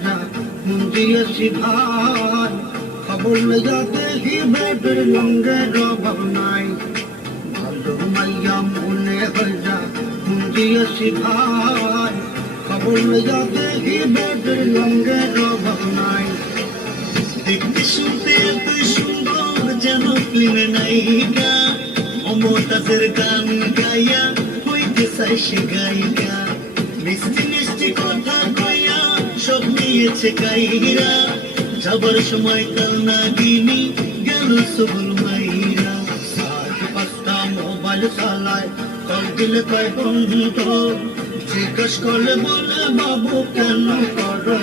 হজা দিয়েছি ভাই, খবর লইয়া দেখি বেডের লঙ্গের অভাব নাই। ভালো মাইয়া মনে হজা দিয়েছি ভাই, খবর লইয়া দেখি বেডের লঙ্গের অভাব নাই। দেখতে শুনতে এতই সুন্দর যেন ফিল্মে নায়িকা, মমতাজের গান গাইয়া হইতে চাই সে গায়িকা। মিষ্টি মিষ্টি কথা কইয়া সব নিয়েছে কাইরা, যাবার সময় কাল নাগিনী গেল সবল মাইরা। সাত পাঁচটা মোবাইল চালায়, কল দিলে কয় বন্ধ, জিজ্ঞেস করলে বলে বাবু কেন করো